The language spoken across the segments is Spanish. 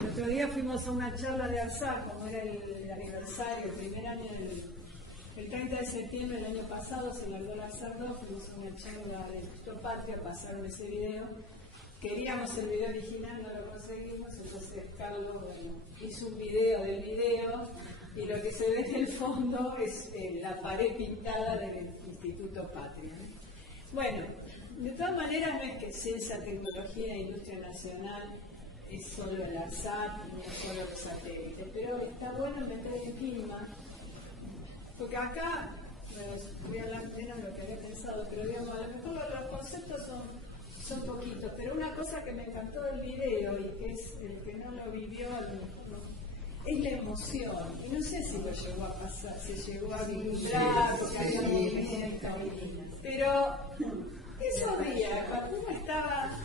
El otro día fuimos a una charla de ARSAT, como era el aniversario, el primer año, el 30 de septiembre del año pasado se largó el ARSAT 2, fuimos a una charla del Instituto Patria, pasaron ese video. Queríamos el video original, no lo conseguimos, entonces Carlos hizo un video del video y lo que se ve en el fondo es la pared pintada del Instituto Patria. Bueno, de todas maneras no es que ciencia, tecnología e industria nacional es solo el ARSAT, no es solo el satélite, pero está bueno meter en clima, porque acá, voy a hablar menos de lo que había pensado, pero digamos, a lo mejor los conceptos son poquitos, pero una cosa que me encantó del video y que es el que no lo vivió, a lo mejor no, es la emoción. Y no sé si lo llegó a pasar, si llegó a vibrar, porque había movimiento, pero esos días, cuando uno estaba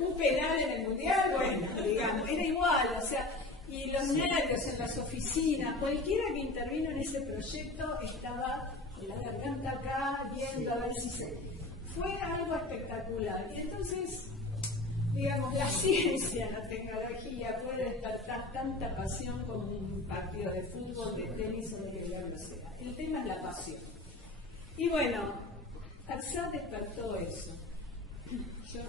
un penal en el mundial, bueno, digamos, era igual, o sea, y los nervios en las oficinas, cualquiera que intervino en ese proyecto estaba en la garganta acá, viendo a ver si se... Fue algo espectacular. Y entonces, digamos, la ciencia, la tecnología puede despertar tanta pasión como un partido de fútbol, de tenis o de que lo sea. El tema es la pasión. Y bueno, ARSAT despertó eso. Yo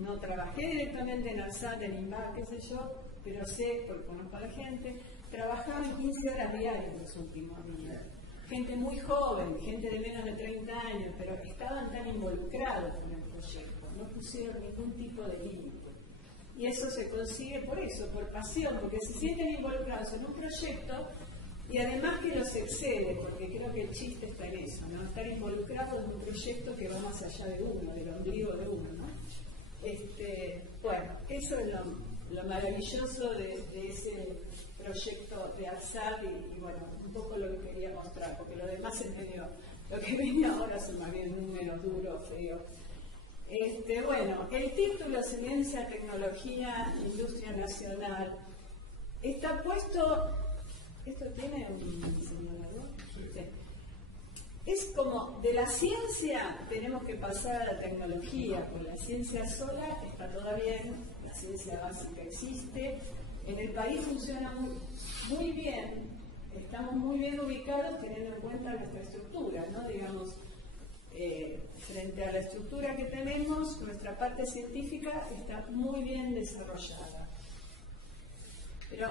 no trabajé directamente en ARSAT, en INVAC, qué sé yo, pero sé, porque conozco a la gente, trabajaban 15 horas diarias los últimos días. Gente muy joven, gente de menos de 30 años, pero estaban tan involucrados con el proyecto, no pusieron ningún tipo de límite. Y eso se consigue por eso, por pasión, porque se sienten involucrados en un proyecto y además que los excede, porque creo que el chiste está en eso, ¿no? Estar involucrado en un proyecto que va más allá de uno, del ombligo de uno, ¿no? Bueno, eso es lo maravilloso de ese proyecto de ARSAT y bueno, un poco lo que quería mostrar, porque lo demás es medio, lo que viene ahora son más bien números duros, feos. Bueno, el título Ciencia, Tecnología, Industria Nacional está puesto, ¿esto tiene un señalador? Sí. Es como, de la ciencia tenemos que pasar a la tecnología, porque la ciencia sola está toda bien, la ciencia básica existe, en el país funciona muy bien, estamos muy bien ubicados teniendo en cuenta nuestra estructura, ¿no? Digamos, frente a la estructura que tenemos, nuestra parte científica está muy bien desarrollada. Pero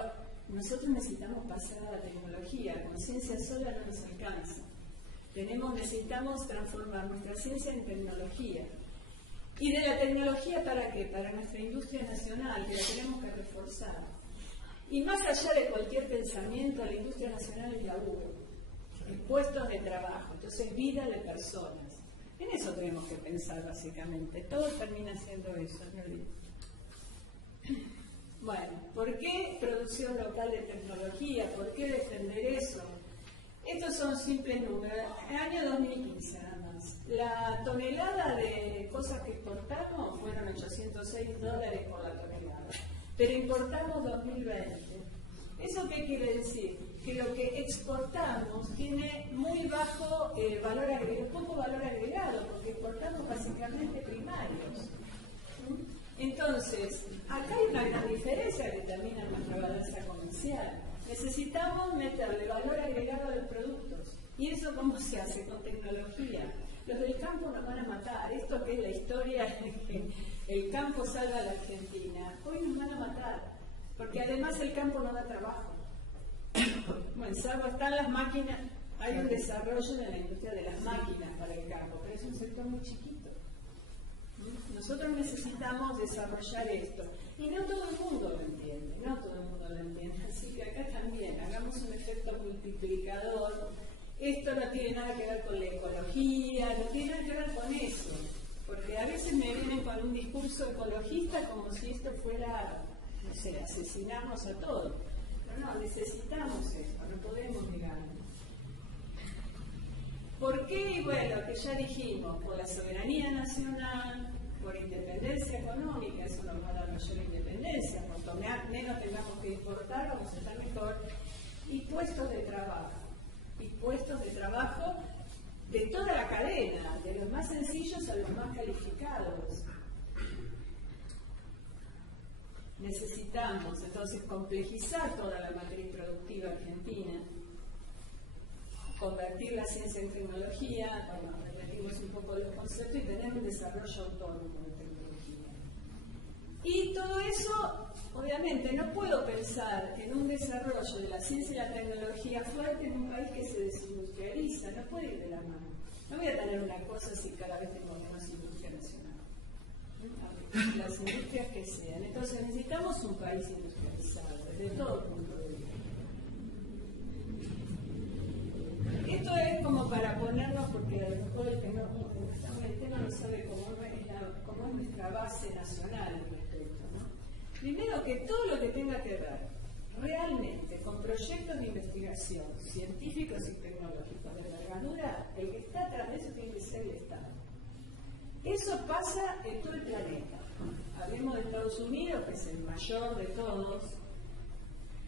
nosotros necesitamos pasar a la tecnología, con ciencia sola no nos alcanza. Necesitamos transformar nuestra ciencia en tecnología. ¿Y de la tecnología para qué? Para nuestra industria nacional, que la tenemos que reforzar. Y más allá de cualquier pensamiento, la industria nacional es laburo, es puestos de trabajo, entonces vida de personas. En eso tenemos que pensar básicamente. Todo termina siendo eso, ¿no? Bueno, ¿por qué producción local de tecnología? ¿Por qué defender eso? Estos son simples números. En el año 2015 nada más. La tonelada de cosas que exportamos fueron $806 por la tonelada. Pero importamos 2020. ¿Eso qué quiere decir? Que lo que exportamos tiene muy bajo valor agregado, poco valor agregado, porque exportamos básicamente primarios. Entonces, acá hay una gran diferencia que termina en nuestra balanza comercial. Necesitamos meterle valor agregado a los productos. ¿Y eso cómo se hace? Con tecnología. Los del campo nos van a matar. Esto que es la historia de que el campo salva a la Argentina. Hoy nos van a matar. Porque además el campo no da trabajo. Bueno, salvo están las máquinas. Hay un desarrollo en la industria de las máquinas para el campo, pero es un sector muy chiquito. Nosotros necesitamos desarrollar esto. Y no todo el mundo lo entiende, no todo el mundo lo entiende. Así que acá también hagamos un efecto multiplicador. Esto no tiene nada que ver con la ecología, no tiene nada que ver con eso. Porque a veces me vienen con un discurso ecologista como si esto fuera, no sé, asesinarnos a todos. Pero no, necesitamos esto, no podemos negarlo. ¿Por qué? Bueno, que ya dijimos, por la soberanía nacional, por independencia económica, eso nos va a dar mayor independencia, cuanto menos tengamos que importar, vamos a estar mejor, y puestos de trabajo de toda la cadena, de los más sencillos a los más calificados. necesitamos entonces complejizar toda la matriz productiva argentina, convertir la ciencia en tecnología, bueno, repetimos un poco los conceptos y tener un desarrollo autónomo de tecnología. Y todo eso, obviamente, no puedo pensar en un desarrollo de la ciencia y la tecnología fuerte en un país que se desindustrializa, no puede ir de la mano. No voy a tener una cosa si cada vez tengo menos industria nacional. Las industrias que sean. Entonces necesitamos un país industrializado, desde todo punto de vista. Esto es como para ponernos, porque a lo mejor el que no está en el tema no sabe cómo es nuestra base nacional al respecto, ¿no? Primero, que todo lo que tenga que ver realmente con proyectos de investigación científicos y tecnológicos de envergadura, el que está atrás de eso tiene que ser el Estado. Eso pasa en todo el planeta. Hablemos de Estados Unidos, que es el mayor de todos.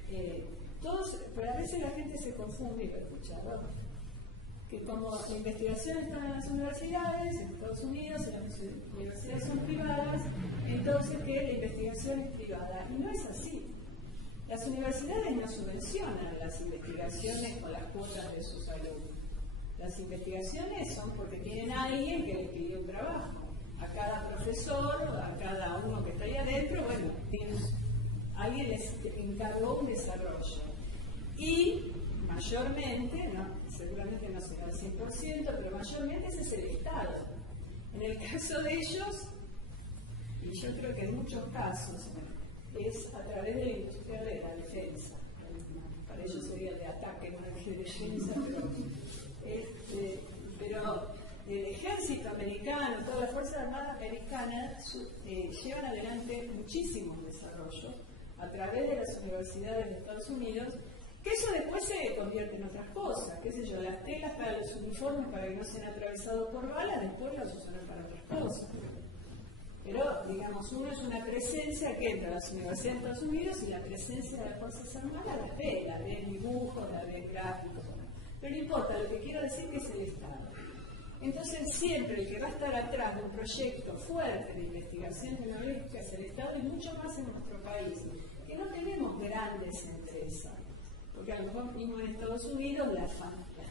Pero a veces la gente se confunde y lo escucha, ¿no? Que como la investigación está en las universidades, en Estados Unidos, en las universidades son privadas, entonces que la investigación es privada. Y no es así. Las universidades no subvencionan las investigaciones con las cuotas de sus alumnos. Las investigaciones son porque tienen a alguien que les pidió un trabajo. A cada profesor, a cada uno que está ahí adentro, bueno, alguien les encargó un desarrollo. Y mayormente, no, seguramente no será al 100%, pero mayormente ese es el Estado. En el caso de ellos, y yo creo que en muchos casos, bueno, es a través de la industria de la defensa. Para ellos sería el de ataque, no el de defensa, pero el ejército americano, todas las fuerzas armadas americanas llevan adelante muchísimos desarrollos a través de las universidades de Estados Unidos, que eso después se convierte en otras cosas, qué sé yo, las telas para los uniformes para que no sean atravesados por balas, después los usan para otras cosas. Pero, digamos, uno es una presencia que entra a las universidades de Estados Unidos y la presencia de las fuerzas armadas la ve en dibujos, la ve en gráficos. Pero no importa, lo que quiero decir que es el Estado. Entonces, siempre el que va a estar atrás de un proyecto fuerte de investigación tecnológica es el Estado, y mucho más en nuestro país, que no tenemos grandes empresas. Porque a lo mejor mismo en Estados Unidos las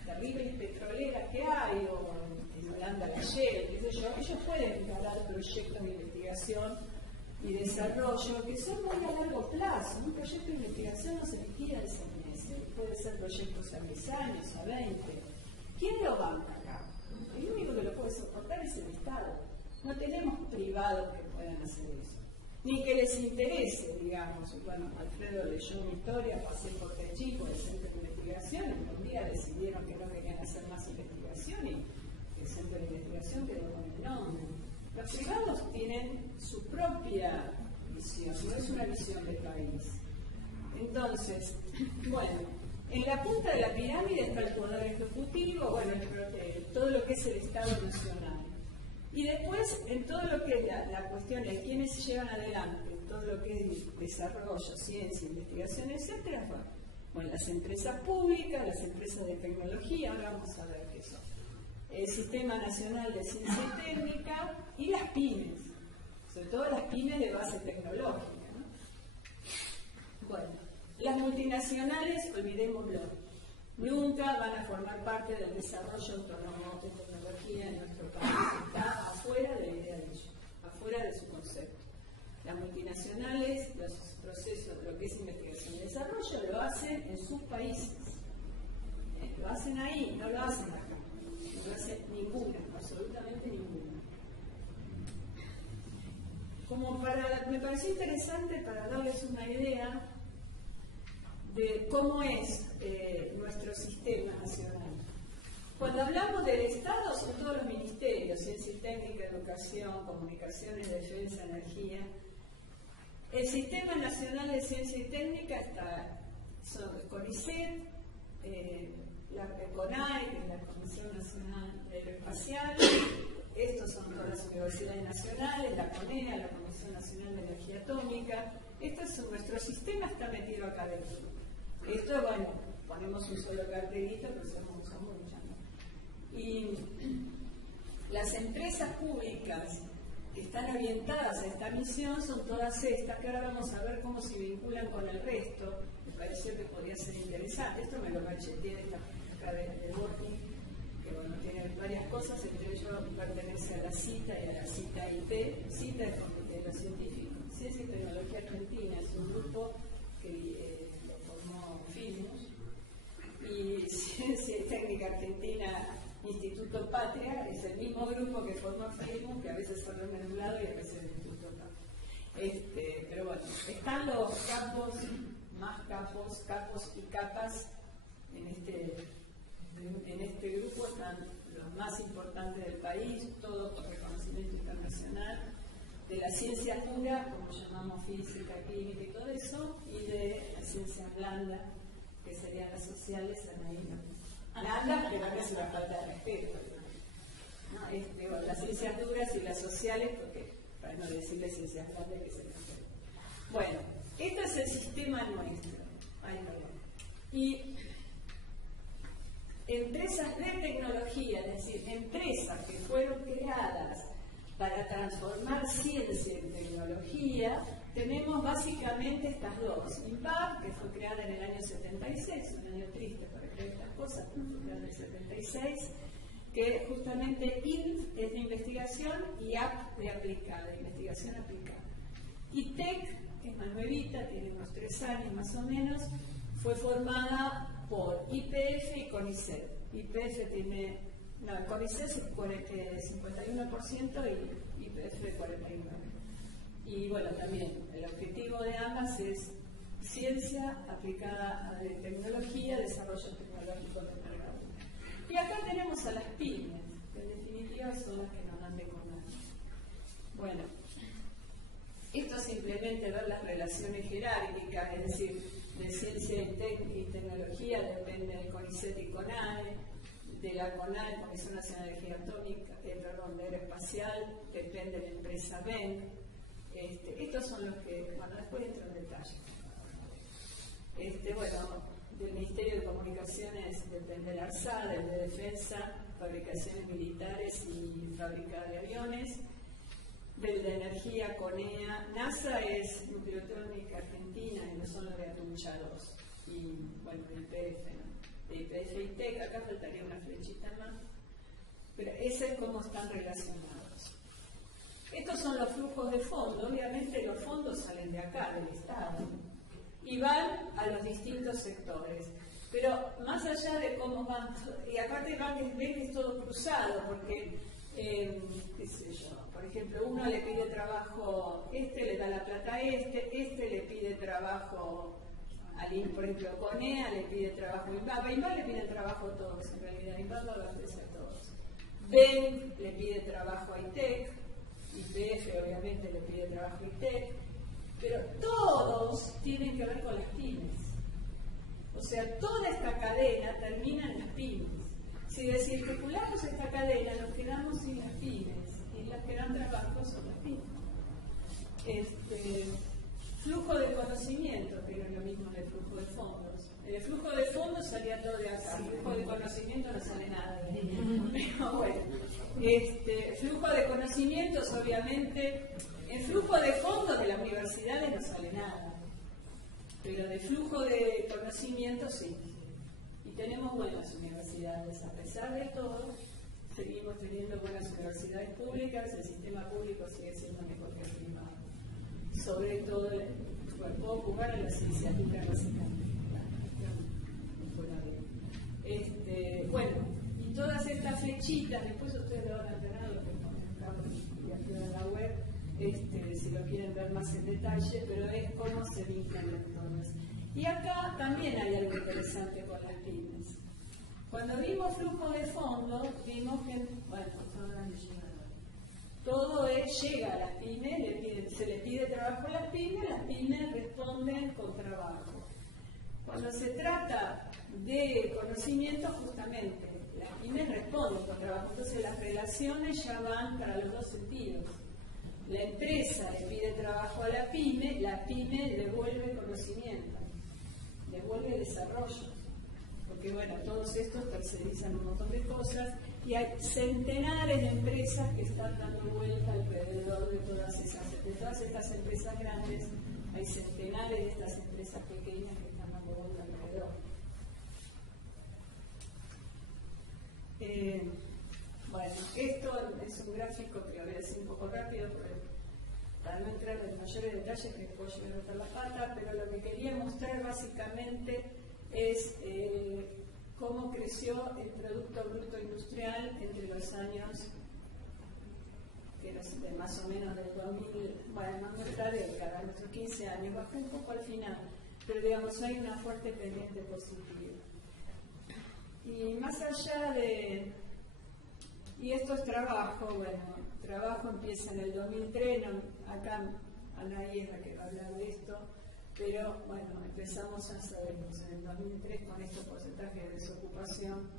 terribles petroleras que hay, o en Holanda la Shell, qué sé yo, ellos pueden encarar proyectos de investigación y desarrollo que son muy a largo plazo. Un proyecto de investigación no se liquida en 6 meses, puede ser proyectos a 10 años, a 20. ¿Quién lo banca acá? El único que lo puede soportar es el Estado. No tenemos privados que puedan hacer eso. Ni que les interese, digamos. Bueno, Alfredo leyó una historia, pasé por Techico, de centro de investigación, y un día decidieron que no querían hacer más investigación y el centro de investigación quedó con el nombre. Los privados tienen su propia visión, no es una visión del país. Entonces, bueno, en la punta de la pirámide está el poder ejecutivo, bueno, todo lo que es el Estado Nacional. Y después, en todo lo que es la cuestión de quiénes llevan adelante, todo lo que es desarrollo, ciencia, investigación, etcétera, bueno, las empresas públicas, las empresas de tecnología, ahora vamos a ver qué son, el Sistema Nacional de Ciencia y Técnica y las pymes, sobre todo las pymes de base tecnológica, ¿no? Bueno, las multinacionales, olvidémoslo, nunca van a formar parte del desarrollo autónomo de tecnología en nuestro país. Está afuera de la idea de ello, afuera de su concepto. Las multinacionales, los procesos de lo que es investigación y desarrollo, lo hacen en sus países. Lo hacen ahí, no lo hacen acá. No lo hace ninguna, absolutamente ninguna. Me pareció interesante para darles una idea de cómo es nuestro sistema nacional. Cuando hablamos del Estado, son todos los ministerios: ciencia y técnica, educación, comunicaciones, defensa, energía. El Sistema Nacional de Ciencia y Técnica son el CONICET, la CONAE, que es la Comisión Nacional Aeroespacial. Estos son todas las universidades nacionales, la CONEA, la Comisión Nacional de Energía Atómica. Nuestro sistema está metido acá dentro. Esto, bueno, ponemos un solo cartelito, pero se usa mucho, ¿no? Y las empresas públicas que están orientadas a esta misión son todas estas, que ahora vamos a ver cómo se vinculan con el resto. Me pareció que podría ser interesante. Esto me lo cacheteé acá de Borti, que bueno, tiene varias cosas, entre ellos pertenece a la CITA y a la CITA IT. CITA es de los científicos. Ciencia y Tecnología Argentina es un grupo que lo formó Filmus, y Ciencia y Técnica Argentina Instituto Patria es el mismo grupo que forma Filmus, que a veces son en un lado y a veces el Instituto Patria. Pero bueno, están los capos, más capos y capas en este grupo, están los más importantes del país, todo con reconocimiento internacional, de las ciencias duras, como llamamos física, química y todo eso, y de las ciencias blandas, que serían las sociales, blandas, pero no es una falta de respeto. ¿No? Bueno, las ciencias duras y las sociales, porque para no decirle ciencias blandas que se respetan. Bueno, este es el sistema nuestro. Y empresas de tecnología, es decir, empresas que fueron creadas para transformar ciencia en tecnología, tenemos básicamente estas dos. INVAP, que fue creada en el año 76, un año triste para crear estas cosas, pero fue creada en el 76, que justamente INF es de investigación y AP de aplicada, de investigación aplicada. Y TEC, que es más nuevita, tiene unos 3 años más o menos, fue formada por IPF y CONICET. IPF tiene, no, CONICET es 51% y IPF 49%. Y bueno, también el objetivo de ambas es ciencia aplicada a tecnología, desarrollo tecnológico del mercado. Y acá tenemos a las pymes, que en definitiva son las que nos dan de comer. Bueno, esto es simplemente ver las relaciones jerárquicas, es decir, de ciencia y tecnología depende del CONICET y CONAE, de la CONAE, Comisión Nacional de Energía Atómica, de Aeroespacial, depende de la empresa BEN. Estos son los que, bueno, después entro en detalle. Bueno, del Ministerio de Comunicaciones depende el ARSAD, el de Defensa, Fabricaciones Militares y Fábrica de Aviones. Del de Energía, CONEA. NASA es Nucleotrónica Argentina, y no son los de Atucha 2. Y bueno, el IPF, ¿no? De IPF y TEC, acá faltaría una flechita más. Pero ese es cómo están relacionados. Estos son los flujos de fondo. Obviamente los fondos salen de acá, del Estado, y van a los distintos sectores. Pero más allá de cómo van, y aparte ven que es todo cruzado, porque, qué sé yo, por ejemplo, uno le pide trabajo, le da la plata a este le pide trabajo por ejemplo, CONEA le pide trabajo a INVAP le pide trabajo a todos, en realidad INVAP lo ofrece a todos. BEN le pide trabajo a ITEC, IPF obviamente le pide trabajo a ITEC, pero todos tienen que ver con las pymes. O sea, toda esta cadena termina en las pymes. Si desarticulamos esta cadena, nos quedamos sin las pymes, y las que dan trabajo son las pymes. Flujo de conocimiento, que no es lo mismo del flujo de fondos. El flujo de fondos salía todo de acá, el flujo de conocimiento no sale nada de ahí. Pero bueno, flujo de conocimientos, obviamente, el flujo de fondos de las universidades no sale nada, pero de flujo de conocimiento sí. Y tenemos buenas universidades, a pesar de todo, seguimos teniendo buenas universidades públicas, el sistema público sigue siendo mejor que el privado. Sobre todo, puedo jugar a la licenciatura básica. Bueno, y todas estas flechitas, después ustedes lo van a tener, lo que ponen y aquí en la web, si lo quieren ver más en detalle, pero es cómo se vinculan todas. Y acá también hay algo interesante con las pymes. Cuando vimos flujo de fondos, vimos que, bueno, todo llega a las pymes, se le pide trabajo a las pymes responden con trabajo. Cuando se trata de conocimiento, justamente, las pymes responden con trabajo, entonces las relaciones ya van para los dos sentidos. La empresa le pide trabajo a la pyme devuelve conocimiento, devuelve desarrollo, porque bueno, todos estos tercerizan un montón de cosas, Y hay centenares de empresas que están dando vuelta alrededor de todas estas empresas grandes. Hay centenares de estas empresas pequeñas que están dando vuelta alrededor. Bueno, esto es un gráfico que lo voy a decir un poco rápido para no entrar en mayores detalles que después llegar a meter la pata, pero lo que quería mostrar básicamente es cómo creció el Producto Bruto Industrial entre los años, que era de más o menos del 2000, bueno, no nuestra década, nuestros 15 años, bajó un poco al final, pero digamos hay una fuerte pendiente positiva. Y más allá de... Y esto es trabajo, bueno, trabajo empieza en el 2003, acá Anaí es la que va a hablar de esto, pero bueno, empezamos, ya sabemos, en el 2003 con estos porcentajes de desocupación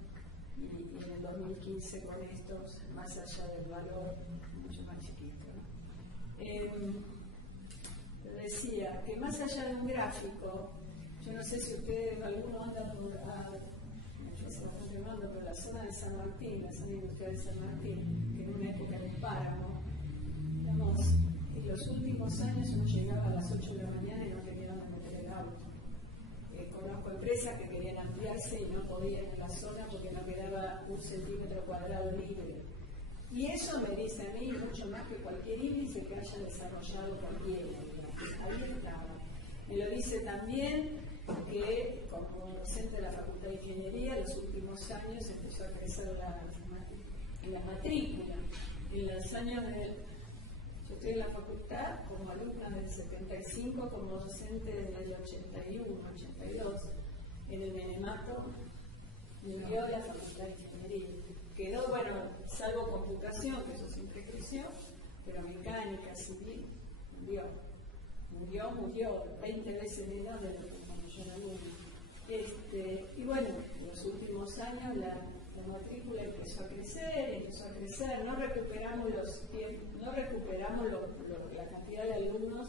y en el 2015 con estos, más allá del valor, mucho más chiquito, ¿no? Decía que más allá de un gráfico, yo no sé si ustedes, alguno anda por... por la zona de San Martín, la zona industrial de San Martín, que en una época era un páramo, digamos, en los últimos años uno llegaba a las 8 de la mañana y no tenía dónde meter el auto. Conozco empresas que querían ampliarse y no podían en la zona porque no quedaba 1 centímetro cuadrado libre. Y eso me dice a mí mucho más que cualquier índice que haya desarrollado cualquiera. Ahí estaba. Me lo dice también que como docente de la Facultad de Ingeniería, en los últimos años empezó a crecer la matrícula. En los años yo estoy en la facultad como alumna del 75, como docente del 81, 82. En el Menemato murió la Facultad de Ingeniería. Quedó, bueno, salvo computación, que eso siempre creció, pero mecánica, civil, murió 20 veces menos de lo que y bueno, en los últimos años la matrícula empezó a crecer, no recuperamos la cantidad de alumnos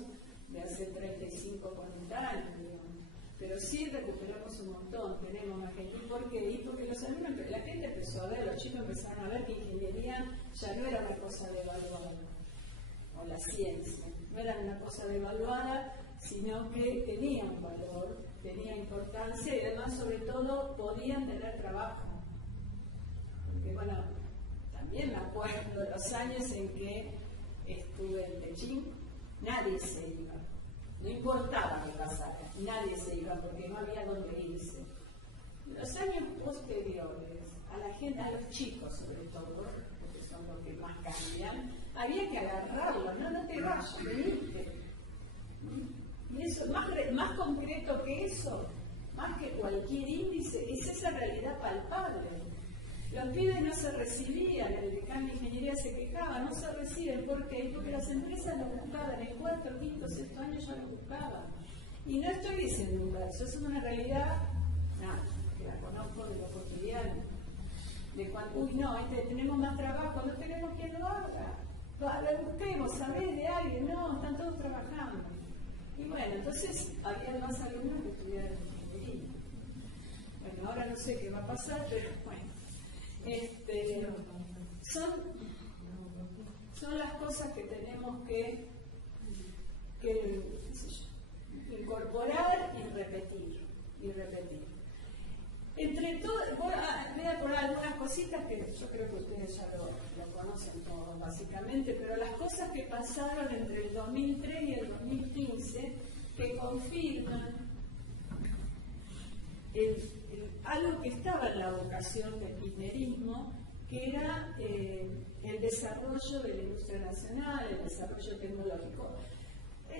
de hace 35 o 40 años, digamos. Pero sí recuperamos un montón, tenemos más gente. ¿Por qué? Y porque los alumnos, la gente empezó a ver, los chicos empezaron a ver que ingeniería ya no era una cosa devaluada, o la ciencia, no era una cosa devaluada, sino que tenía un valor, tenía importancia y además, sobre todo, podían tener trabajo. Porque, bueno, también me acuerdo de los años en que estuve en Pekín, nadie se iba, no importaba qué pasara, nadie se iba porque no había dónde irse. En los años posteriores, a la gente, a los chicos sobre todo, porque son los que más cambian, había que agarrarlos, no te vayas, venite. Y eso, más concreto que eso, más que cualquier índice, es esa realidad palpable. Los pibes no se recibían, el decano de ingeniería se quejaba, no se reciben. ¿Por qué? Porque las empresas los buscaban, en el 4, 5, 6 años ya los buscaban. Y no estoy diciendo un verso, es una realidad, que la conozco de lo cotidiano. De cuando, tenemos más trabajo, no tenemos quien lo haga. Lo busquemos, ¿sabés de alguien? No, están todos trabajando. Y bueno, entonces había más alumnos que estudiaron ingeniería. Bueno, ahora no sé qué va a pasar, pero bueno. Son las cosas que tenemos que incorporar y repetir. Entre todo, voy a poner algunas cositas que yo creo que ustedes ya lo conocen todos básicamente, pero las cosas que pasaron entre el 2003 y el 2015 que confirman algo que estaba en la vocación del kirchnerismo, que era el desarrollo de la industria nacional, el desarrollo tecnológico.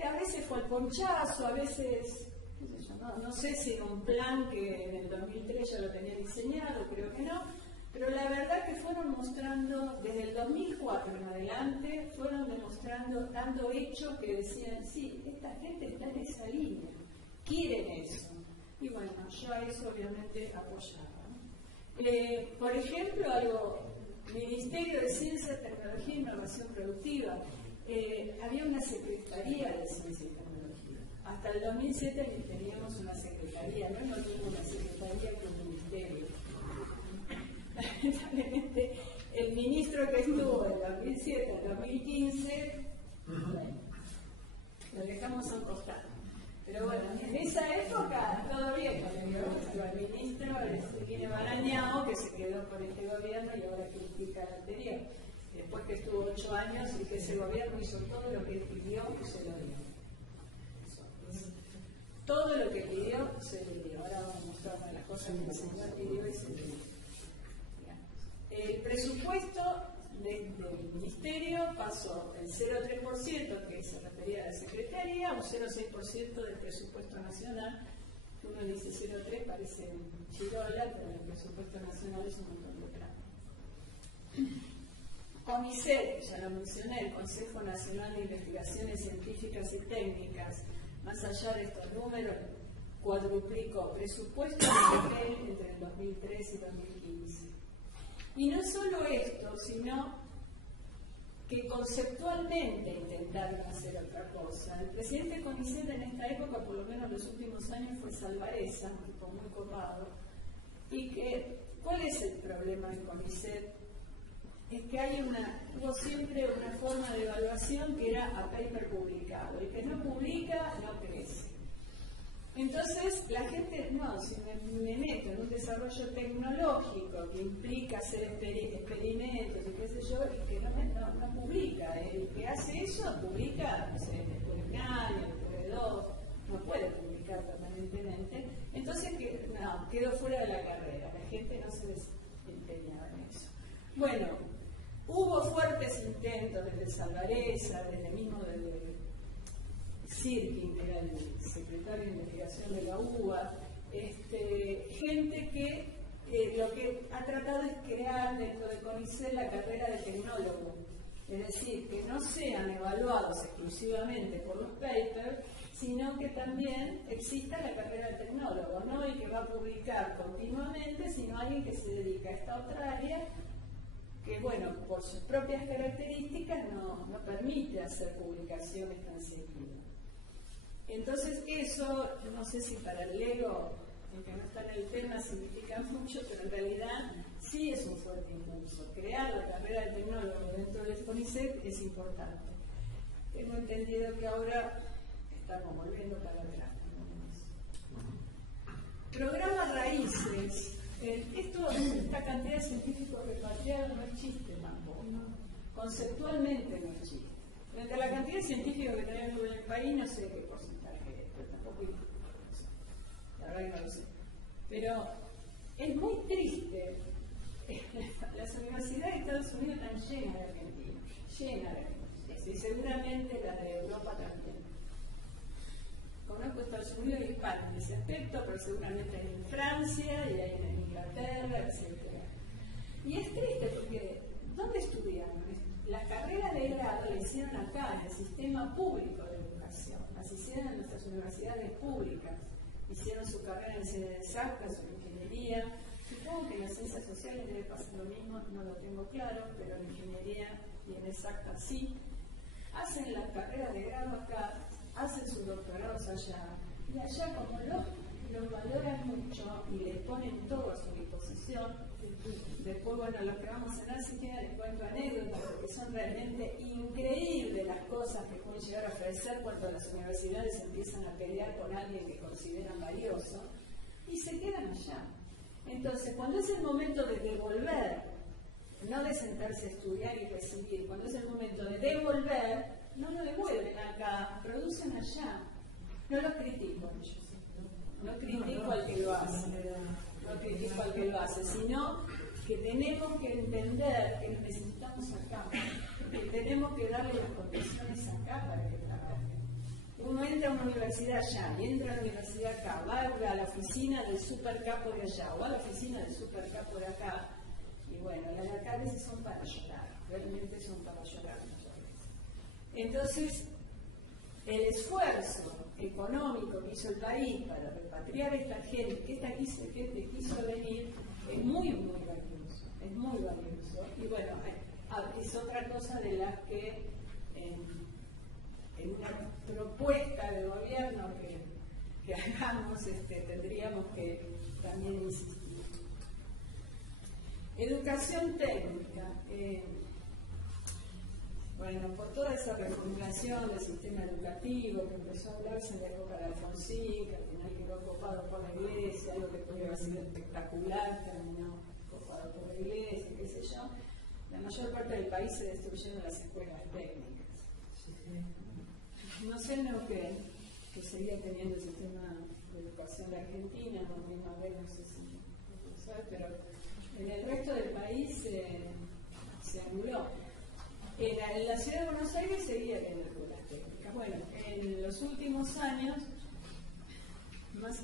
A veces fue el ponchazo, a veces... No sé si era un plan que en el 2003 ya lo tenía diseñado, creo que no, pero la verdad que fueron mostrando, desde el 2004 en adelante, fueron demostrando, dando hechos que decían, sí, esta gente está en esa línea, quieren eso. Y bueno, yo a eso obviamente apoyaba. Por ejemplo, Ministerio de Ciencia, Tecnología e Innovación Productiva, había una Secretaría de Ciencia y Tecnología. Hasta el 2007 teníamos una secretaría, no es lo mismo una secretaría que un ministerio. lamentablemente el ministro que estuvo en 2007 al 2015, bueno, lo dejamos a un costado. Pero bueno, en esa época todo bien, el ministro viene Barañao, que se quedó con este gobierno y ahora critica al anterior. Después que estuvo 8 años y que ese gobierno hizo todo lo que pidió y se lo dio. Todo lo que pidió se le dio. Ahora vamos a mostrar las cosas que el señor pidió y se le dio. El presupuesto del ministerio pasó el 0,3%, que se refería a la secretaría, a un 0,6% del presupuesto nacional. Uno dice 0,3, parece chirola, pero el presupuesto nacional es un montón de plata. CONICET, ya lo mencioné, el Consejo Nacional de Investigaciones Científicas y Técnicas, más allá de estos números, cuadruplicó presupuesto entre el 2003 y 2015. Y no solo esto, sino que conceptualmente intentaron hacer otra cosa. El presidente CONICET en esta época, por lo menos los últimos años, fue Salvarezza, un tipo muy copado. Y que, ¿cuál es el problema de CONICET? Es que hubo siempre una forma de evaluación que era a paper publicado. El que no publica, no crece. Entonces, la gente, no, si me meto en un desarrollo tecnológico que implica hacer experimentos y qué sé yo, y que no publica. El que hace eso publica, no sé, después de un año, después de 2, no puede publicar permanentemente. Entonces, quedó fuera de la carrera. La gente no se desempeñaba en eso. Bueno, hubo fuertes intentos desde Salvarezza, desde Sirkin, que era el secretario de investigación de la UBA, gente que lo que ha tratado es crear dentro de CONICET la carrera de tecnólogo, es decir, que no sean evaluados exclusivamente por los papers, sino que también exista la carrera de tecnólogo, no el que va a publicar continuamente, sino alguien que se dedica a esta otra área que, bueno, por sus propias características no permite hacer publicaciones tan seguidas. Entonces eso, no sé si para el Lego, aunque no está en el tema, significa mucho, pero en realidad sí es un fuerte impulso. Crear la carrera de tecnólogo dentro del CONICET es importante. Tengo entendido que ahora estamos volviendo para atrás. Programa Raíces. Esta cantidad de científicos repatriados no es chiste tampoco. Conceptualmente no es chiste. Frente a la cantidad de científicos que tenemos en el país, no sé qué porcentaje es, pero tampoco la verdad que no lo sé. Pero es muy triste. Las universidades de Estados Unidos están llenas de argentinos, y seguramente las de Europa también. Conozco Estados Unidos y España en ese aspecto, pero seguramente hay en Francia y hay en Inglaterra, etc. Y es triste porque, ¿dónde estudiaron? La carrera de grado la hicieron acá, en el sistema público de educación. Las hicieron en nuestras universidades públicas. Hicieron su carrera en ciencias exactas o en ingeniería. Supongo que en las ciencias sociales debe pasar lo mismo, no lo tengo claro, pero en ingeniería y en exactas sí. Hacen la carrera de grado acá, hacen sus doctorados allá, y allá como los valoran mucho y les ponen todo a su disposición. Después, bueno, los que vamos a hablar si tienen les cuento anécdotas, porque son realmente increíbles las cosas que pueden llegar a ofrecer cuando las universidades empiezan a pelear con alguien que consideran valioso, y se quedan allá. Entonces, cuando es el momento de devolver, no de sentarse a estudiar y recibir, cuando es el momento de devolver, no lo devuelven acá, producen allá. No los critico a ellos, no critico al que lo hace, sino que tenemos que entender que nos necesitamos acá, que tenemos que darle las condiciones acá para que trabajen. Uno entra a una universidad allá y entra a la universidad acá, va a la oficina del supercapo de allá o a la oficina del supercapo de acá, y bueno, las de acá a veces son para llorar, realmente son para llorar muchas veces. Entonces, el esfuerzo económico que hizo el país para repatriar a esta gente, que esta gente quiso venir, es muy valioso, y bueno, es otra cosa de las que en una propuesta de gobierno que hagamos tendríamos que también insistir. Educación técnica. Bueno, por toda esa reformulación del sistema educativo que empezó a hablarse en la época de Alfonsín, que al final quedó copado por la Iglesia, algo que podría haber sido espectacular, terminó copado por la Iglesia, qué sé yo, la mayor parte del país se destruyeron las escuelas técnicas. No sé en Neuquén, que seguía teniendo el sistema de educación de Argentina, no sé si lo sabes, pero en el resto del país se anuló. En la ciudad de Buenos Aires seguía teniendo escuelas técnicas. Bueno, en los últimos años,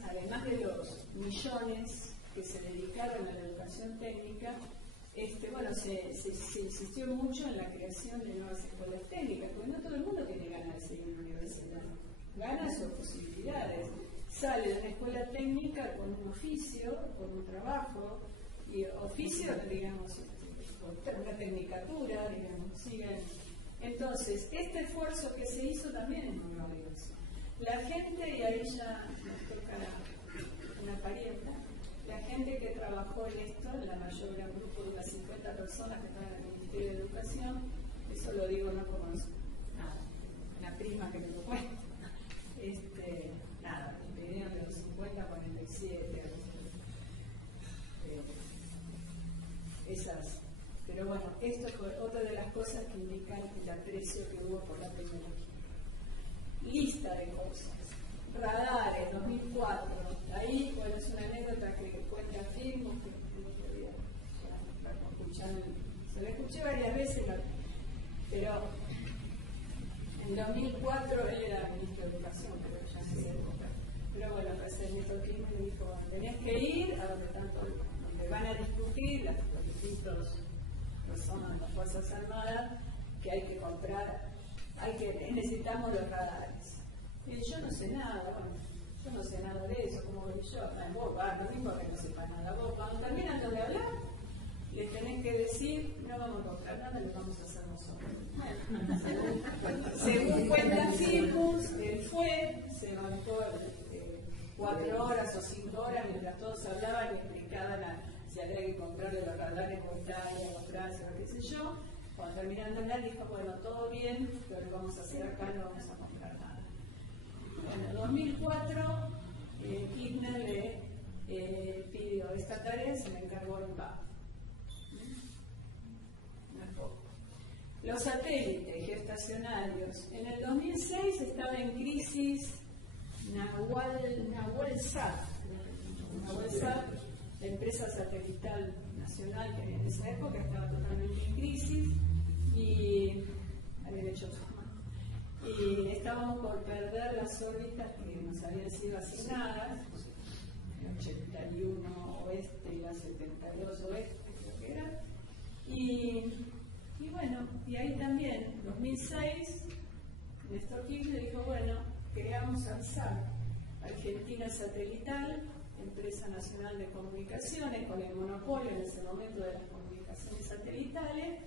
además de los millones que se dedicaron a la educación técnica, se insistió mucho en la creación de nuevas escuelas técnicas, porque no todo el mundo tiene ganas de seguir en la universidad. Ganas o posibilidades. Sale de una escuela técnica con un oficio, con un trabajo, y oficio, digamos, una tecnicatura, digamos, siguen. Entonces, este esfuerzo que se hizo también es muy valioso. La gente, y ahí ya nos toca una parienta, la gente que trabajó en esto, la mayor gran grupo de unas 50 personas que están en el Ministerio de Educación, eso lo digo no como una prima que me lo cuenta, vinieron de los 50 a 47, esas. Pero bueno, esto fue otra de las cosas que indican el aprecio que hubo por la tecnología. Lista de cosas. Radares, 2004. Ahí, bueno, es una anécdota que cuenta Firmo, que se la escuché varias veces, pero en 2004 él era ministro de Educación, creo que ya en esa época. Pero bueno, el ministro Kirchner me dijo, tenés que ir a donde van a discutir los distintos personas de las Fuerzas Armadas, que hay que comprar, necesitamos los radares. Y yo no sé nada, yo no sé nada de eso, como ven yo, no me importa que no sepa nada. Vos, cuando terminan de hablar, les tenés que decir, no vamos a comprar nada, lo vamos a hacer nosotros. Según cuentan Circus, él fue, se bancó 4 horas o 5 horas mientras todos hablaban y explicaban si había que comprarle los radares por Italia, por Francia, qué sé yo. Cuando terminaron de hablar, dijo, bueno, todo bien, pero lo vamos a hacer acá, no vamos a comprar nada. En el 2004, Kirchner le pidió esta tarea, se me encargó en BAP. Los satélites geoestacionarios. En el 2006 estaba en crisis NahualSat, la empresa satelital nacional que en esa época estaba totalmente en crisis y habían hecho todo. Y estábamos por perder las órbitas que nos habían sido asignadas, el 81 oeste y la 72 oeste, creo que era. Y bueno, y ahí también, 2006, Néstor Kirchner dijo, bueno, creamos ARSAT, Argentina Satelital, Empresa Nacional de Comunicaciones, con el monopolio en ese momento de las comunicaciones satelitales,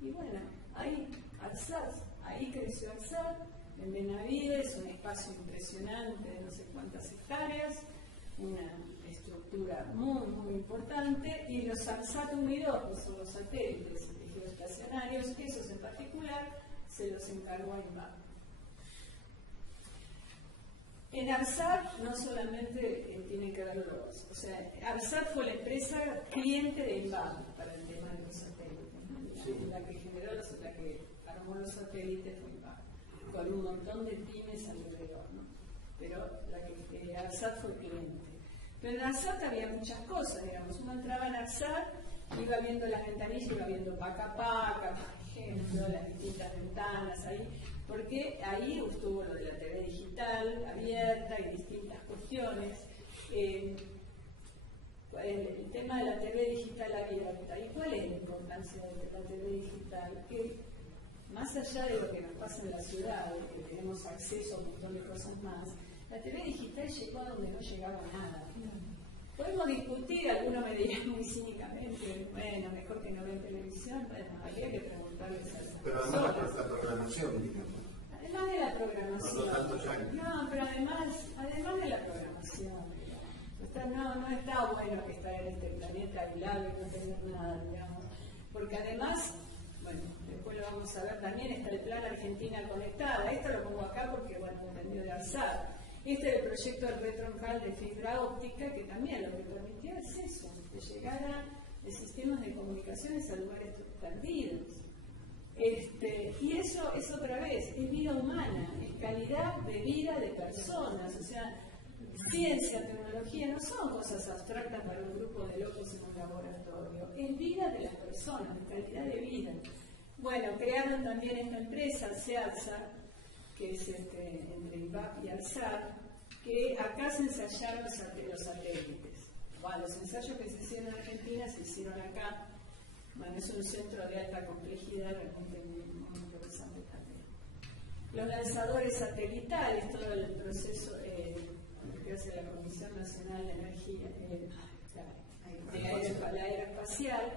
y bueno, ahí ARSAT, ahí creció ARSAT, en Benavides, un espacio impresionante de no sé cuántas hectáreas, una estructura muy, muy importante, y los ARSAT 1 y 2, que son los satélites geoestacionarios, que esos en particular se los encargó a INVAP. En ARSAT no solamente tiene que ver o sea, ARSAT fue la empresa cliente de INVAP para el tema de los satélites, ¿no? Sí. La que generó, la que armó los satélites fue INVAP, con un montón de pymes alrededor, ¿no? Pero ARSAT fue cliente. Pero en ARSAT había muchas cosas, digamos, uno entraba en ARSAT, iba viendo las ventanillas, iba viendo paca, por ejemplo, las distintas ventanas ahí, porque ahí estuvo lo de la TV digital abierta y distintas cuestiones. El tema de la TV digital abierta, ¿y cuál es la importancia de la TV digital? Que más allá de lo que nos pasa en la ciudad, de que tenemos acceso a un montón de cosas más, la TV digital llegó a donde no llegaba nada. Podemos discutir, algunos me dirían muy cínicamente, bueno, mejor que no vean televisión, bueno, habría que preguntarles a esas Pero además la programación, digamos. Además de la programación. No, tantos años. No, pero además de la programación, digamos. no está bueno que estar en este planeta aislado y no tener nada, digamos. Porque además, bueno, después lo vamos a ver también, está el Plan Argentina Conectada. Esto lo pongo acá porque, bueno, dependió de ARSAT. Este es el proyecto del red troncal de fibra óptica, que también lo que permitía es eso, que llegara de sistemas de comunicaciones a lugares perdidos. Y eso es otra vez, es vida humana, es calidad de vida de personas, o sea, ciencia, tecnología no son cosas abstractas para un grupo de locos en un laboratorio, es vida de las personas, es calidad de vida. Bueno, crearon también esta empresa, CEATSA, que es entre INVAP y ARSAT, que acá se ensayaron los satélites. Bueno, los ensayos que se hicieron en Argentina se hicieron acá. Bueno, es un centro de alta complejidad, realmente muy interesante también. Los lanzadores satelitales, todo el proceso que hace la Comisión Nacional de Energía, la aeroespacial,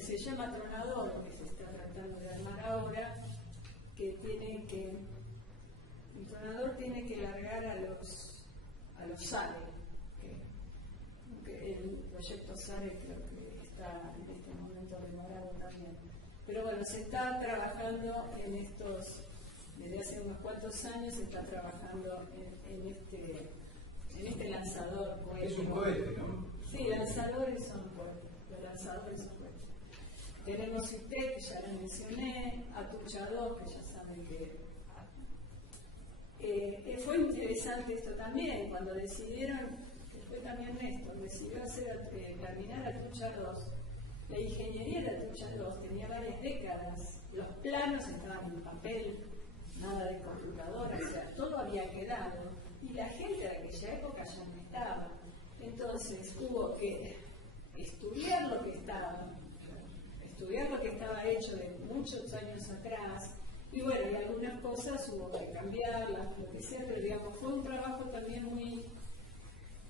se llama tronador, que se está tratando de armar ahora, que el tronador tiene que largar a los SARE, que el proyecto SARE creo que está en este momento demorado también. Pero bueno, se está trabajando en estos, desde hace unos cuantos años se está trabajando en este lanzador cohete. Es un cohete, ¿no? Sí, lanzadores son cohetes. Los lanzadores son cohetes. Tenemos ITEC, que ya lo mencioné, Atucha 2, que ya saben que... fue interesante esto también, cuando decidieron, que fue también Néstor, decidió terminar Atucha 2. La ingeniería de Atucha 2 tenía varias décadas, los planos estaban en papel, nada de computadora, o sea, todo había quedado, y la gente de aquella época ya no estaba. Entonces hubo que estudiar lo que estaba hecho de muchos años atrás, y bueno, y algunas cosas hubo que cambiarlas, lo que sea, pero digamos, fue un trabajo también muy,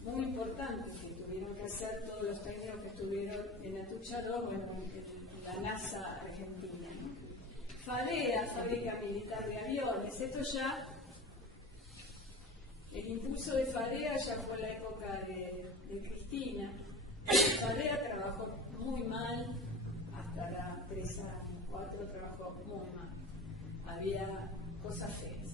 muy importante que tuvieron que hacer todos los técnicos que estuvieron en Atucha 2, bueno, en la NASA argentina, ¿no? FADEA, Fábrica Militar de Aviones, esto ya, el impulso de FADEA ya fue la época de Cristina. FADEA trabajó muy mal, hasta 3 años, 4 trabajó muy mal. Había cosas feas,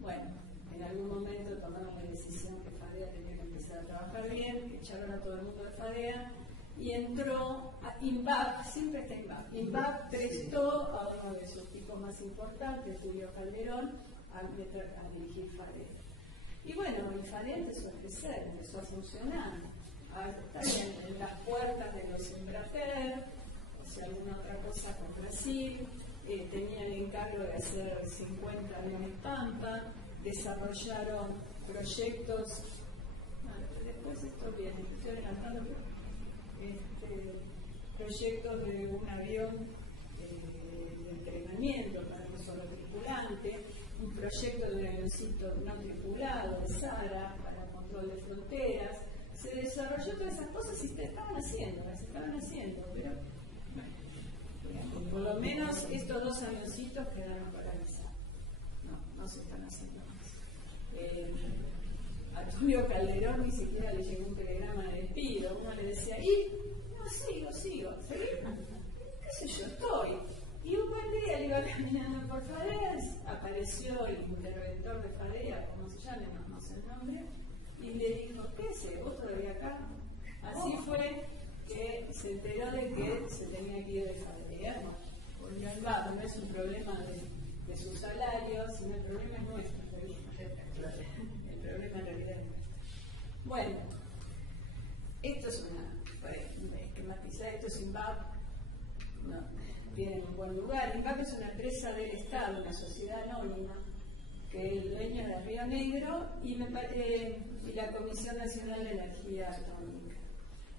Bueno, en algún momento tomaron la decisión que FADEA tenía que empezar a trabajar bien, echaron a todo el mundo de FADEA y entró a INVAP, siempre está INVAP. INVAP prestó a uno de sus tipos más importantes, Tulio Calderón, a dirigir FADEA. Y bueno, el FADEA empezó a crecer, empezó a funcionar. Está en las puertas de los Embraer, o sea, alguna otra cosa con Brasil. Tenían el encargo de hacer 50 aviones Pampa, desarrollaron proyectos, después esto viene, estoy adelantando, proyectos de un avión de entrenamiento para un solo tripulante, un proyecto de un avioncito no tripulado, de SARA, para control de fronteras. Se desarrolló todas esas cosas y se estaban haciendo, pero por lo menos estos 2 avioncitos quedaron paralizados. No se están haciendo más. A Tulio Calderón ni siquiera le llegó un telegrama de despido. Uno le decía, no, sigo, qué sé yo, estoy. Y un buen día él iba caminando por FADEA, apareció el interventor de FADEA, como se llame, no sé el nombre, y le dijo, ¿qué sé? ¿Vos todavía acá? Así fue que se enteró de que se tenía que ir de FADEA. Porque no es un problema de su salario, sino el problema es nuestro. El problema en realidad es nuestro. Bueno, esto es para esquematizar, esto es INVAP. No, tiene un buen lugar. INVAP es una empresa del Estado, una sociedad anónima, que el dueño era Río Negro y la Comisión Nacional de Energía Atómica.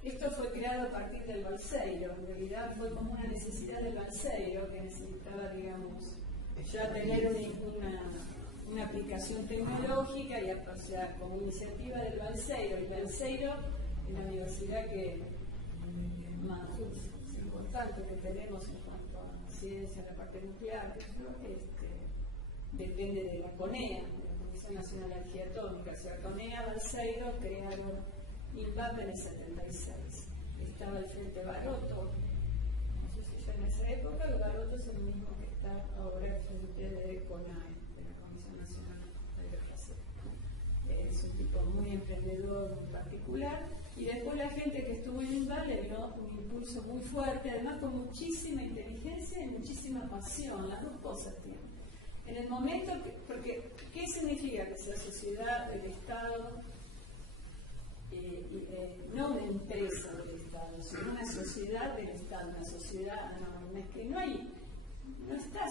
Esto fue creado a partir del Balseiro, en realidad fue como una necesidad del Balseiro que necesitaba, digamos, ya tener una aplicación tecnológica y, o sea, como iniciativa del Balseiro. El Balseiro es la universidad que más importante que tenemos en cuanto a ciencia, la parte nuclear, depende de la CONEA, de la Comisión Comisión Nacional de Energía Atómica, o sea, con Ea Balseiro crearon INVAP en el 76. Estaba al frente Barroto, no sé si ya en esa época, el Barroto es el mismo que está ahora al frente de CONAE, de la Comisión Nacional de Energía. Es un tipo muy emprendedor, muy particular, y después la gente que estuvo en INVAP le dio un impulso muy fuerte, además con muchísima inteligencia y muchísima pasión, las dos cosas tienen. En el momento, porque ¿qué significa que sea sociedad del Estado? No una empresa del Estado, sino una sociedad del Estado, una sociedad anónima, que no está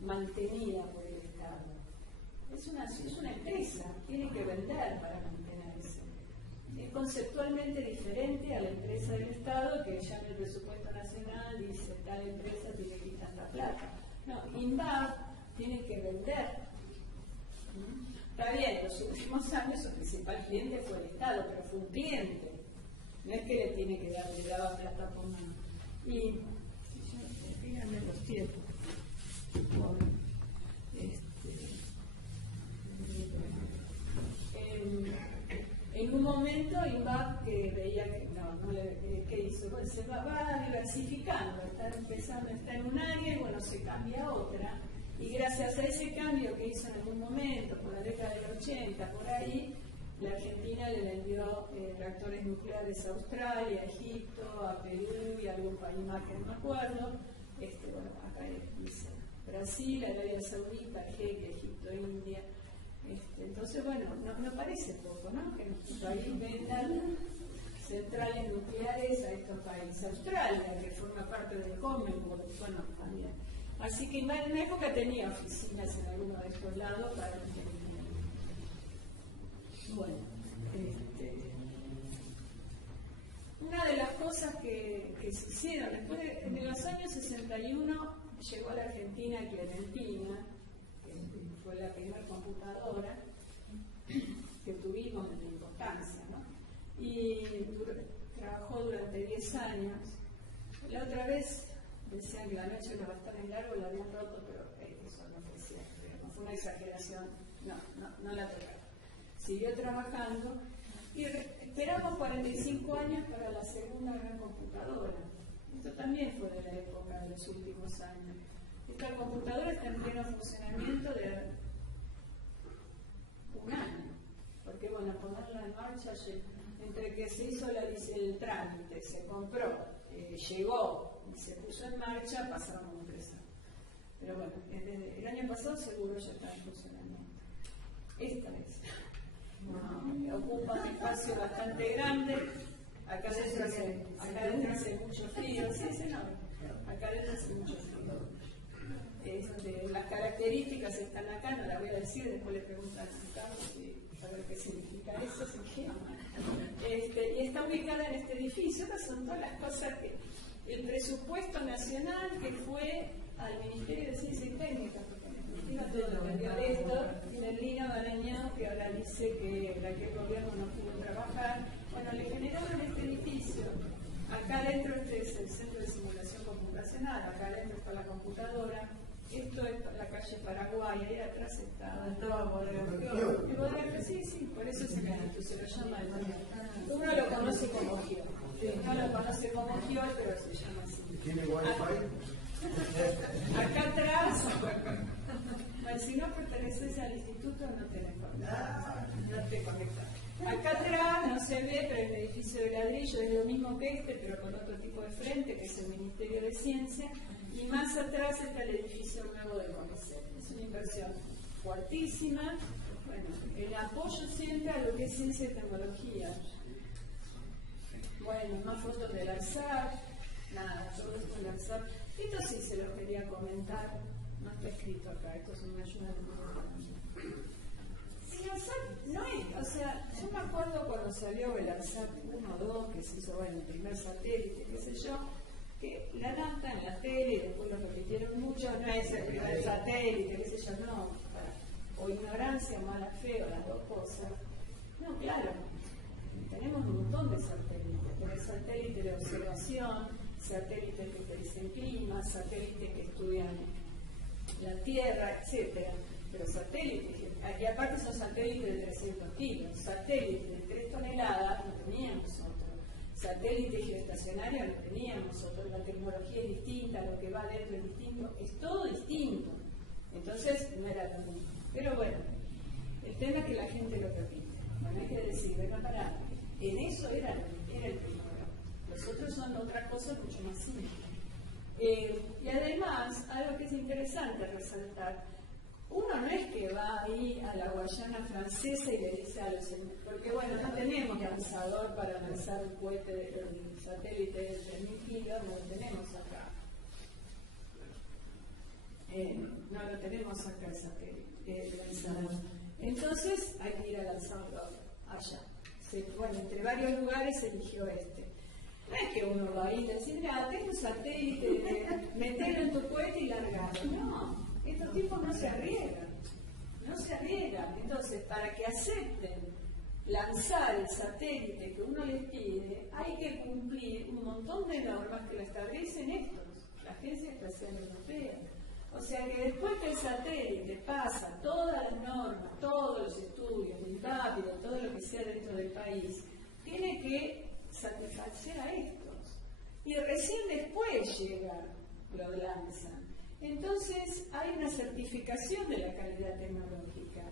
mantenida por el Estado. Es una empresa, tiene que vender para mantenerse. Es conceptualmente diferente a la empresa del Estado, que ya en el presupuesto nacional dice tal empresa tiene que ir tanta plata. No, INVAP tiene que vender. Está bien, en los últimos años su principal cliente fue el Estado, pero fue un cliente. No es que le tiene que dar, le daba plata por mano. Y fíjense los tiempos. Bueno, en un momento INVAP que veía que ¿qué hizo? Bueno, se va diversificando, está en un área y bueno, se cambia a otra. Y gracias a ese cambio que hizo en algún momento, por la década del 80, por ahí, la Argentina le vendió reactores nucleares a Australia, a Egipto, a Perú y a algún país más que no me acuerdo. Bueno, acá dice Brasil, Arabia Saudita, Argelia, Egipto, India. Entonces, bueno, no parece poco, ¿no? Que nuestro país venda centrales nucleares a estos países. Australia, que forma parte del Commonwealth, bueno, también. Así que en una época tenía oficinas en alguno de estos lados para bueno, una de las cosas que se hicieron después en los años 61 llegó a la Argentina Clementina, que fue la primera computadora que tuvimos en la importancia, ¿no? Y trabajó durante 10 años. La otra vez decían que la noche no va a estar en largo, la habían roto, pero eso no fue cierto, no fue una exageración, no la tocaron. Siguió trabajando y esperamos 45 años para la segunda gran computadora. Esto también fue de la época de los últimos años. Esta computadora está en pleno funcionamiento de un año, porque bueno, ponerla en marcha, entre que se hizo el trámite, se compró, llegó, se puso en marcha, pasaron como 3 años. Pero bueno, desde el año pasado seguro ya está en funcionamiento. Esta vez ocupa un espacio bastante grande. Acá dentro hace mucho frío. Sí, no. Acá dentro hace mucho frío. Las características están acá, no las voy a decir, después le preguntan a Carlos a ver qué significa eso. Y está ubicada en este edificio. Estas son todas las cosas que el presupuesto nacional que fue al Ministerio de Ciencia y Técnica, porque en definitiva todo lo que dio esto, y Merlina Barañao, que ahora dice que aquel gobierno no pudo trabajar, bueno, le generaron este edificio. Acá adentro este es el Centro de Simulación Computacional, acá adentro está la computadora, esto es la calle Paraguay, ahí atrás estaba Bodega Gio. Sí, por eso se lo llama el uno lo conoce como Gio. No lo conoce como Gio, pero se llama así. ¿Tiene wifi? Acá atrás, bueno, si no perteneces al instituto, no te conectas. Acá atrás no se ve, pero el edificio de ladrillo es lo mismo que pero con otro tipo de frente, que es el Ministerio de Ciencia, y más atrás está el edificio nuevo del CONICET. Es una inversión fuertísima. Bueno, el apoyo siempre a lo que es ciencia y tecnología. Bueno, más fotos del ARSAT, nada, todo esto del ARSAT. Esto sí se lo quería comentar, no está escrito acá, esto es una ayuda de comunicación. Si ARSAT no es, o sea, yo me acuerdo cuando salió el ARSAT 1 o 2, que se hizo, bueno, el primer satélite, qué sé yo, que la data en la tele, y después lo repitieron mucho, no es el primer satélite, qué sé yo, no, o ignorancia o mala fe, o las dos cosas. No, claro, tenemos un montón de satélites, tenés satélites de observación, satélites que predicen clima, satélites que estudian la Tierra, etcétera. Pero satélites, y aparte son satélite de 300 kilos, satélite de 3 toneladas no teníamos otro, satélite geoestacionario no teníamos otro, la tecnología es distinta, lo que va adentro es distinto, es todo distinto. Entonces no era lo mismo. Pero bueno, el tema es que la gente lo repite. Bueno, hay que decir, venga, pará, en eso era el primero. Los otros son otra cosa mucho más simple. Y además, algo que es interesante resaltar, uno no es que va ahí a la Guayana francesa y le dice a los... Porque bueno, no tenemos lanzador para lanzar un cohete, el satélite de 3.000 kilos, no lo tenemos acá. No lo tenemos acá el satélite lanzador. Entonces hay que ir a lanzarlo allá. Bueno, entre varios lugares se eligió este. No es que uno va ahí y le dice, mira, tengo un satélite, metelo en tu cohete y largarlo. No, estos tipos no se arriesgan. No se arriesgan. Entonces, para que acepten lanzar el satélite que uno les pide, hay que cumplir un montón de normas que lo establecen estos, la Agencia Espacial Europea. O sea que después que el satélite pasa todas las normas, todos los estudios, el rápido, todo lo que sea dentro del país, tiene que satisfacer a estos. Y recién después llega, lo lanzan. Entonces hay una certificación de la calidad tecnológica.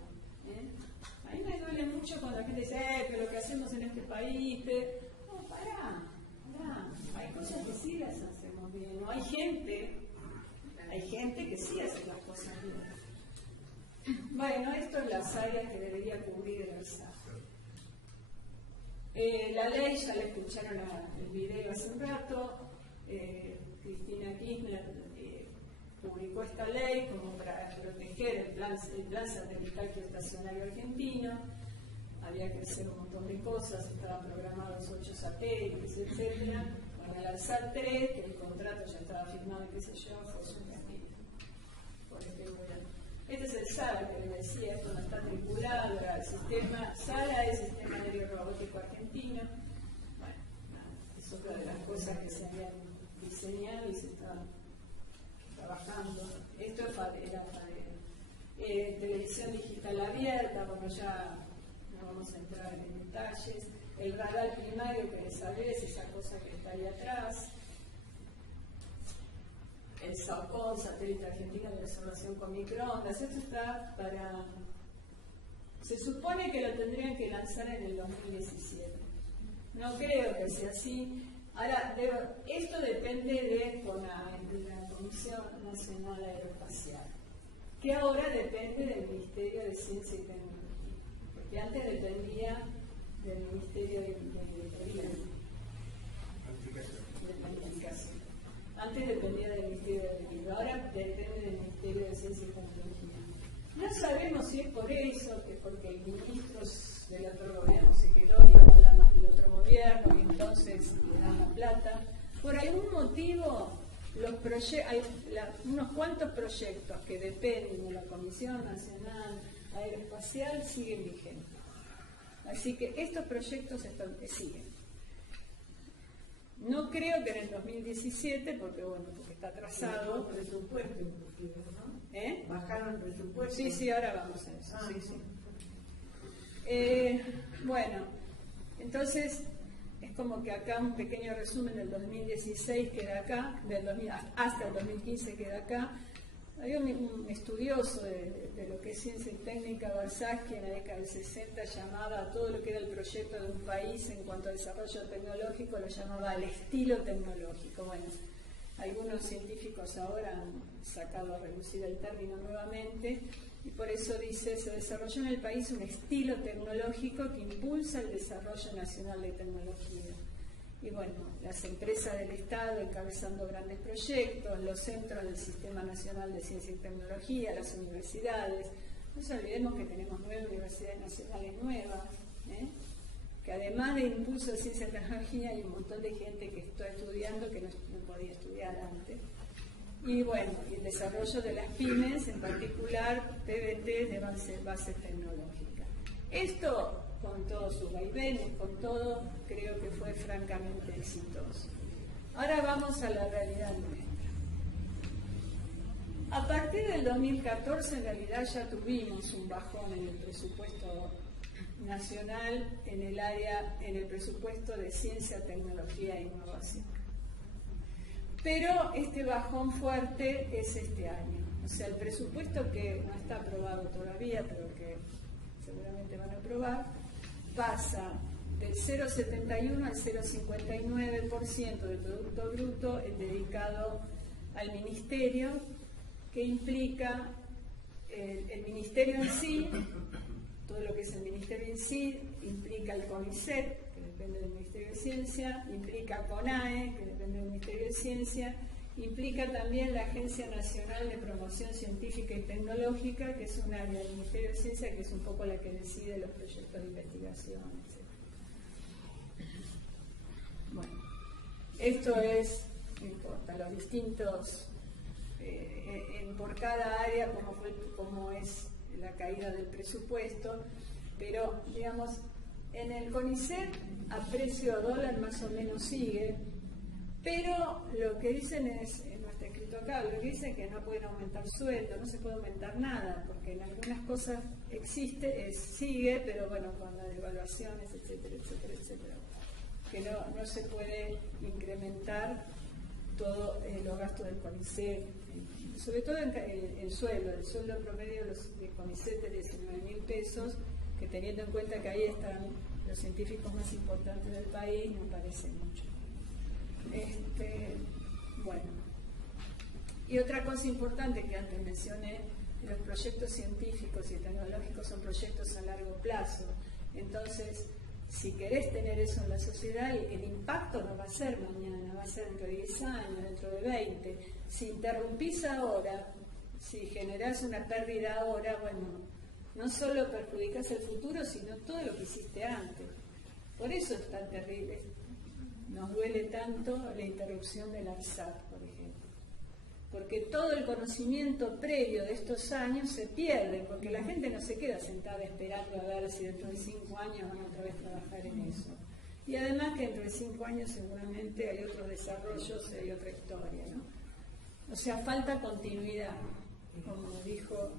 A mí me duele mucho cuando la gente dice, pero lo que hacemos en este país, no, pará. Hay cosas que sí las hacemos bien. No hay gente que sí hace las cosas bien. Bueno, esto es las áreas que debería cubrir el ERSAT. La ley, ya la escucharon el video hace un rato, Cristina Kirchner publicó esta ley como para proteger el plan satelital geoestacionario argentino. Había que hacer un montón de cosas, estaban programados 8 satélites, etc. Para lanzar 3, que el contrato ya estaba firmado y qué sé yo, fue suspendido por este gobierno. Este es el SARA que le decía, esto no está tripulado, el sistema SARA es el Sistema Aéreo Robótico Argentino. Bueno, es otra de las cosas que se habían diseñado y se estaban trabajando. Esto era televisión digital abierta, bueno, ya no vamos a entrar en detalles. El radar primario que les hablé es esa cosa que está ahí atrás. El SAOCON, Satélite Argentino de Observación con Microondas. Esto está para... Se supone que lo tendrían que lanzar en el 2017. No creo que sea así. Ahora, esto depende de la Comisión Nacional Aeroespacial, que ahora depende del Ministerio de Ciencia y Tecnología, porque antes dependía del Ministerio de Planificación. Antes dependía del Ministerio de Agricultura, ahora depende del Ministerio de Ciencia y Tecnología. No sabemos si es por eso, que porque el ministro del otro gobierno se quedó y ahora habla más del otro gobierno y entonces le dan la plata. Por algún motivo, hay unos cuantos proyectos que dependen de la Comisión Nacional Aeroespacial siguen vigentes. Así que estos proyectos siguen. No creo que en el 2017, porque está atrasado. Bajaron el presupuesto, ¿no? Bajaron el presupuesto. Sí, ahora vamos a eso. Sí. Bueno, entonces es como que acá un pequeño resumen del 2016 queda acá, hasta el 2015 queda acá. Había un estudioso de lo que es ciencia y técnica, Barsky, en la década del 60 llamaba a todo lo que era el proyecto de un país en cuanto a desarrollo tecnológico, lo llamaba al estilo tecnológico. Bueno, algunos científicos ahora han sacado a relucir el término nuevamente y por eso dice, se desarrolló en el país un estilo tecnológico que impulsa el desarrollo nacional de tecnología. Y bueno, las empresas del Estado encabezando grandes proyectos, los centros del Sistema Nacional de Ciencia y Tecnología, las universidades. No nos olvidemos que tenemos 9 universidades nacionales nuevas, que además de impulso de ciencia y tecnología hay un montón de gente que está estudiando que no podía estudiar antes. Y bueno, y el desarrollo de las pymes, en particular PBT de base tecnológica. Esto, con todos sus vaivenes, con todo, creo que fue francamente exitoso. Ahora vamos a la realidad nuestra. A partir del 2014 en realidad ya tuvimos un bajón en el presupuesto nacional en el presupuesto de ciencia, tecnología e innovación. Pero este bajón fuerte es este año. O sea, el presupuesto que no está aprobado todavía, pero que seguramente van a aprobar, pasa del 0,71 al 0,59% del Producto Bruto dedicado al Ministerio, que implica el Ministerio en sí, todo lo que es el Ministerio en sí, implica el CONICET, que depende del Ministerio de Ciencia, implica CONAE, que depende del Ministerio de Ciencia, implica también la Agencia Nacional de Promoción Científica y Tecnológica, que es un área del Ministerio de Ciencia, que es un poco la que decide los proyectos de investigación, etc. Bueno, esto es, no importa, los distintos, por cada área, cómo es la caída del presupuesto, pero, digamos, en el CONICET a precio a dólar más o menos sigue, pero lo que dicen es, no está escrito acá, lo que dicen es que no pueden aumentar sueldo, no se puede aumentar nada, porque en algunas cosas sigue, pero bueno, con las devaluaciones, etcétera, etcétera, etcétera, que no se puede incrementar todos los gastos del CONICET, sobre todo el sueldo promedio de CONICET de 19.000 pesos, que teniendo en cuenta que ahí están los científicos más importantes del país, me parece mucho. Bueno, y otra cosa importante que antes mencioné, los proyectos científicos y tecnológicos son proyectos a largo plazo. Entonces, si querés tener eso en la sociedad, el impacto no va a ser mañana, va a ser dentro de 10 años, dentro de 20. Si interrumpís ahora, si generás una pérdida ahora, bueno, no solo perjudicás el futuro, sino todo lo que hiciste antes. Por eso es tan terrible. Nos duele tanto la interrupción del ARSAT, por ejemplo. Porque todo el conocimiento previo de estos años se pierde, porque la gente no se queda sentada esperando a ver si dentro de 5 años van a otra vez trabajar en eso. Y además que dentro de 5 años seguramente hay otros desarrollos, hay otra historia, ¿no? O sea, falta continuidad, como dijo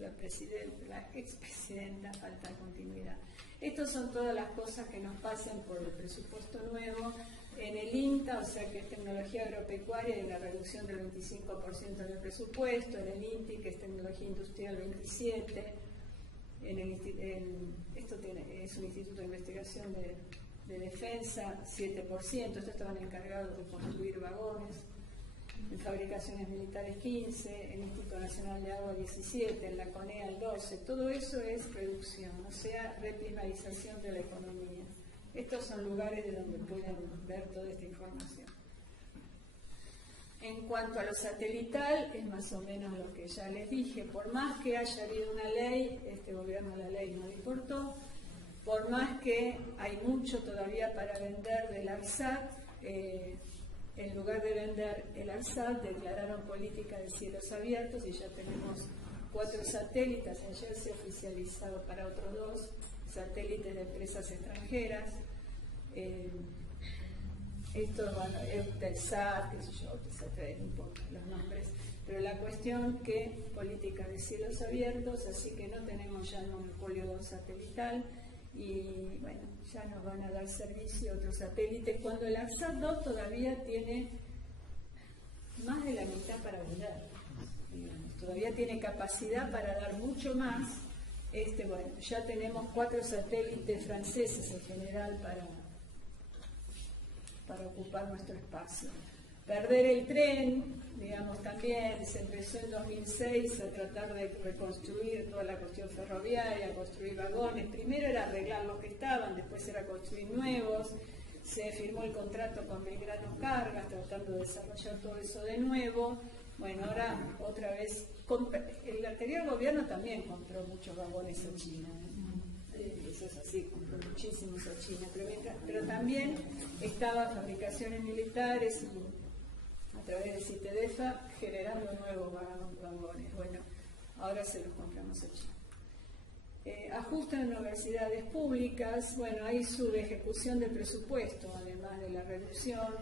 la expresidenta, falta continuidad. Estas son todas las cosas que nos pasan por el presupuesto nuevo. En el INTA, o sea que es tecnología agropecuaria, y la reducción del 25% del presupuesto. En el INTI, que es tecnología industrial, 27%. Esto es un instituto de investigación de defensa, 7%. Estos estaban encargados de construir vagones. En fabricaciones militares, 15%. En el Instituto Nacional de Agua, 17%. En la CONEA, el 12%. Todo eso es reducción, o sea, reprimarización de la economía. Estos son lugares de donde pueden ver toda esta información. En cuanto a lo satelital, es más o menos lo que ya les dije. Por más que haya habido una ley, este gobierno la ley no le importó. Por más que hay mucho todavía para vender del ARSAT, en lugar de vender el ARSAT, declararon política de cielos abiertos y ya tenemos 4 satélites. Ayer se oficializado para otros 2 satélites de empresas extranjeras. Esto, bueno, Eutelsat, qué sé yo, Eutelsat, no importa los nombres, pero la cuestión que política de cielos abiertos, así que no tenemos ya el monopolio satelital y bueno, ya nos van a dar servicio otros satélites, cuando el ARSAT-2 todavía tiene más de la mitad para vender, digamos, todavía tiene capacidad para dar mucho más. Bueno, ya tenemos 4 satélites franceses en general para ocupar nuestro espacio. Perder el tren, digamos, también se empezó en 2006 a tratar de reconstruir toda la cuestión ferroviaria, construir vagones. Primero era arreglar los que estaban, después era construir nuevos. Se firmó el contrato con Belgrano Cargas, tratando de desarrollar todo eso de nuevo. Bueno, ahora otra vez, el anterior gobierno también compró muchos vagones a China, eso es así, compró muchísimos a China, pero también estaba fabricaciones militares y a través de CITEDEFA generando nuevos vagones. Bueno, ahora se los compramos a China. Ajustan en universidades públicas, bueno, hay subejecución del presupuesto, además de la reducción,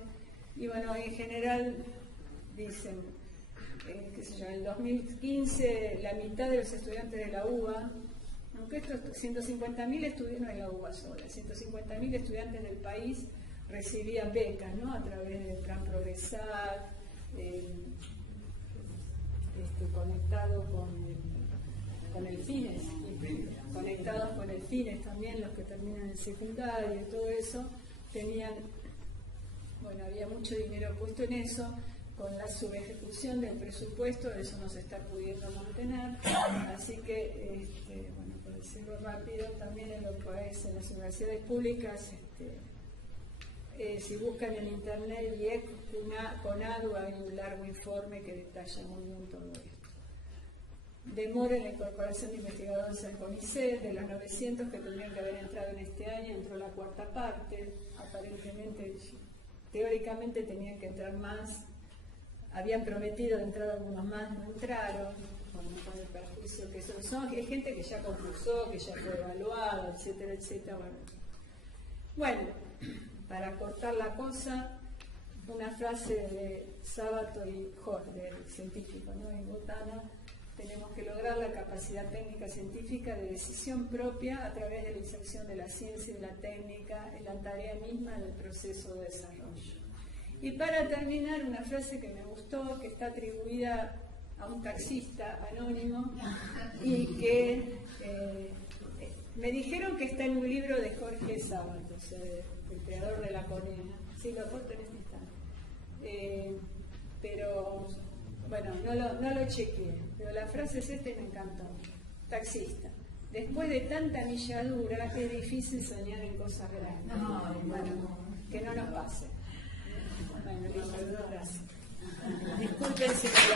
y bueno, en general dicen qué sé yo, en el 2015 la mitad de los estudiantes de la UBA, aunque estos 150.000 estudiantes en la UBA sola, 150.000 estudiantes del país recibían becas, ¿no? A través del Plan Progresar, conectado con el FINES, conectados con el FINES también, los que terminan en secundario y todo eso, tenían, bueno, había mucho dinero puesto en eso. Con la subejecución del presupuesto, eso no se está pudiendo mantener, así que, bueno, por decirlo rápido, también en lo que es en las universidades públicas, si buscan en internet IEC, CONADU, hay un largo informe que detalla muy bien todo esto. Demora en la incorporación de investigadores en CONICET, de los 900 que tendrían que haber entrado en este año, entró la cuarta parte, aparentemente, teóricamente tenían que entrar más. Habían prometido de entrar algunos más, no entraron, con el perjuicio que son hay gente que ya concursó, que ya fue evaluado, etcétera, etcétera. Bueno, para cortar la cosa, una frase de Sábato y Jorge, del científico, ¿no? En Botana, tenemos que lograr la capacidad técnica científica de decisión propia a través de la inserción de la ciencia y la técnica en la tarea misma del proceso de desarrollo. Y para terminar, una frase que me gustó, que está atribuida a un taxista anónimo y que me dijeron que está en un libro de Jorge Sábato, el creador de La Conena. Sí, lo aporto en este instante. Pero, bueno, no lo chequeé, pero la frase es esta y me encantó. Taxista. Después de tanta milladura, es difícil soñar en cosas grandes. Bueno, que no nos pase. Bueno, listo, gracias. Disculpen si me lo